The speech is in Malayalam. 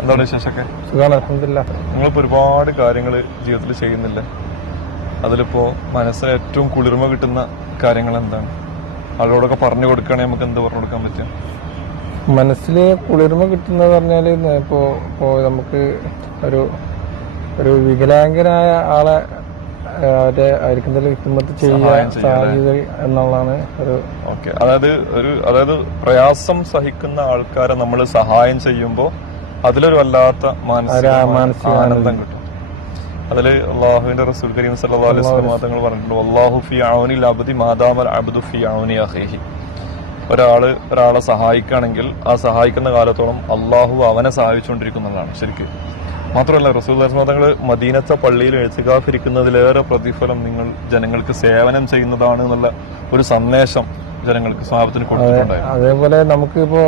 എന്താണ് വിശേഷമൊക്കെ? നിങ്ങളിപ്പോ ഒരുപാട് കാര്യങ്ങൾ ജീവിതത്തിൽ ചെയ്യുന്നില്ല, അതിലിപ്പോ മനസ്സിന് ഏറ്റവും കുളിർമ കിട്ടുന്ന കാര്യങ്ങൾ എന്താണ്? ആളോടൊക്കെ പറഞ്ഞു കൊടുക്കുകയാണെങ്കിൽ നമുക്ക് എന്ത് പറഞ്ഞു കൊടുക്കാൻ പറ്റും? മനസ്സില് കുളിർമ കിട്ടുന്നത് പറഞ്ഞാല് ഇപ്പോ നമുക്ക് ഒരു ഒരു വികലാംഗനായ ആളെ അവർക്ക് എന്തെങ്കിലും ഹിദ്മത്ത് ചെയ്യാൻ സാധിക്കുക എന്നുള്ളതാണ് ഒരു ഓക്കെ. അതായത് പ്രയാസം സഹിക്കുന്ന ആൾക്കാരെ നമ്മൾ സഹായം ചെയ്യുമ്പോൾ അതിലൊരു വല്ലാത്ത മാനസിക ആനന്ദം കിട്ടും. അതില് അള്ളാഹുവിന്റെ റസൂൽ കരീം സല്ലല്ലാഹു അലൈഹി വസല്ലം തങ്ങൾ പറഞ്ഞിട്ടുണ്ട്, അല്ലാഹു ഫീ ഔനിൽ അബ്ദി മാദാമൽ അബ്ദു ഫീ ഔനി അഖീഹി. ഒരാളെ സഹായിക്കുകയാണെങ്കിൽ ആ സഹായിക്കുന്ന കാലത്തോളം അള്ളാഹു അവനെ സഹായിച്ചുകൊണ്ടിരിക്കുന്നതാണ് ശരിക്ക്. മാത്രമല്ല റസൂൽ തങ്ങൾ മദീനത്തെ പള്ളിയിൽ എഴുത്തുകാഫിരിക്കുന്നതിലേറെ പ്രതിഫലം നിങ്ങൾ ജനങ്ങൾക്ക് സേവനം ചെയ്യുന്നതാണ് എന്നുള്ള ഒരു സന്ദേശം ജനങ്ങൾക്ക് സ്വഹാബത്തിന് കൊടുത്തിട്ടുണ്ടായിരുന്നു. അതേപോലെ നമുക്കിപ്പോ